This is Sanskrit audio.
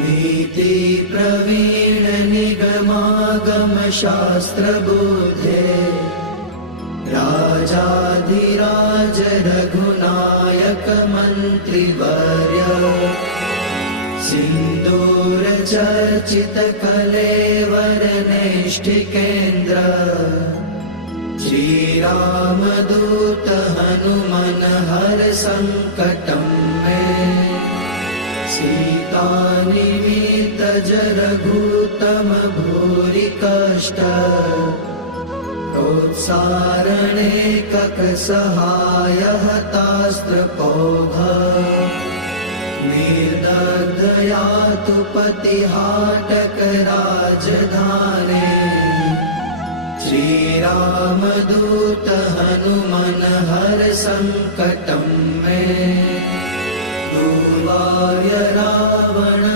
नीति प्रवीण निगमागम शास्त्र बुद्धे राजाधिराज रघुनायक मंत्रिवर्य सिंदूर चर्चित कलेवर नेष्ठिकेन्द्र श्री राम दूत हनुमन हर संकटं मे सीता निमित्त जरघुतम भूरि कष्ट प्रोत्सारणे कक सहाय हतास्त्र पौध निर्दग्धया तु पतिहाटक राजधाने श्री राम दूत हनुमन हर संकटं मे दूर्वार्य रावण